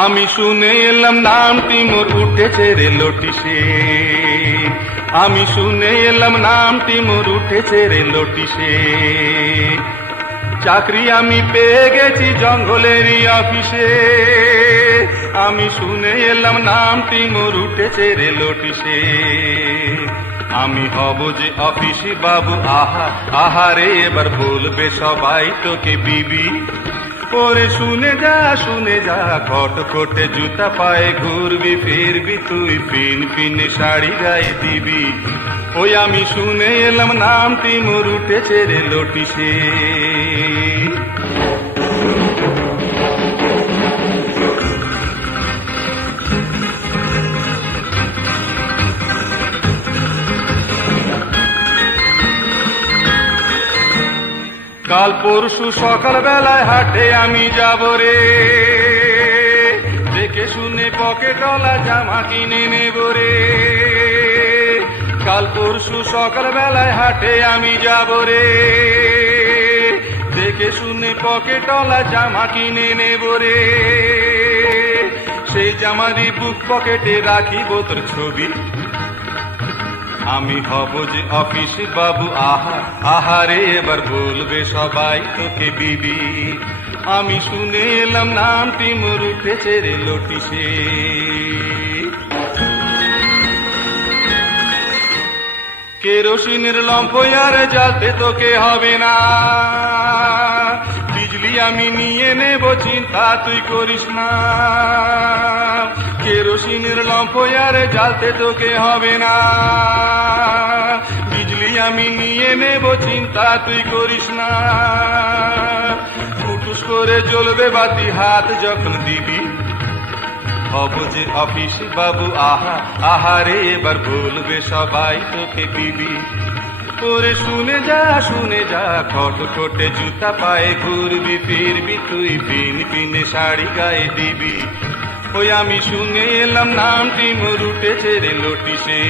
আমি শুনে এলাম নামটি মোর উঠেছে রে লোটিসে, আমি শুনে এলাম নামটি মোর উঠেছে রে লোটিসে। চাকরি আমি পেয়ে গেছি জঙ্গলেরই অফিসে, আমি শুনে এলাম নামটি মোর উঠেছে রে লোটিসে। আমি হব যে অফিসি বাবু, আহা আহারে এবার বলবে সবাই তোকে বিবি। ওরে শুনে যা খটখটে জুতা পায়ে ঘুরবি ফিরবি তুই, পিন পিনে শাড়ি গায়ে দিবি। ওই আমি শুনে এলাম নামটি মোর উঠেছে রে লোটিসে। কাল পরশু সকাল বেলায় হাটে আমি যাব রে, দেখে শুনে পকেটওয়ালা জামা কিনে নেব রে। কাল পরশু সকাল বেলায় হাটে আমি যাব রে, দেখে শুনে পকেটওয়ালা জামা কিনে নেব রে। সেই জামারই বুক পকেটে রাখিব তোর ছবি, আমি হব যে অফিসি বাবু, আহা আহারে এবার বলবে সবাই তোকে বিবি। আমি শুনে এলাম নামটি মোর উঠেছে রে লোটিসে। কেরোসিনের লম্ফ আর জ্বালতে তোকে হবে না, বিজলি আমি নিয়ে নেব চিন্তা তুই করিস না। কেরোসিনের লম্ফ আর জ্বালতে তোকে হবে না, বিজলি আমি নিয়ে নেব চিন্তা তুই করিস না। ফুটুস করে জ্বলবে বাতি হাত যখন দিবি, হব যে অফিসি বাবু, আহা আহারে এবার বলবে সবাই তোকে বিবি। ওরে শুনে যা খটখটে জুতা পায়ে ঘুরবি ফিরবি তুই, পিন পিনে শাড়ি গায়ে দিবি। ওই আমি শুনে এলাম নামটি মোর উঠেছে রে লোটিসে।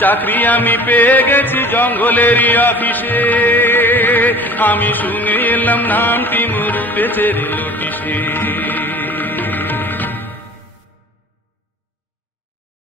চাকরি আমি পেয়ে গেছি জঙ্গলেরই অফিসে, আমি শুনে এলাম নামটি মোর উঠেছে রে লোটিসে।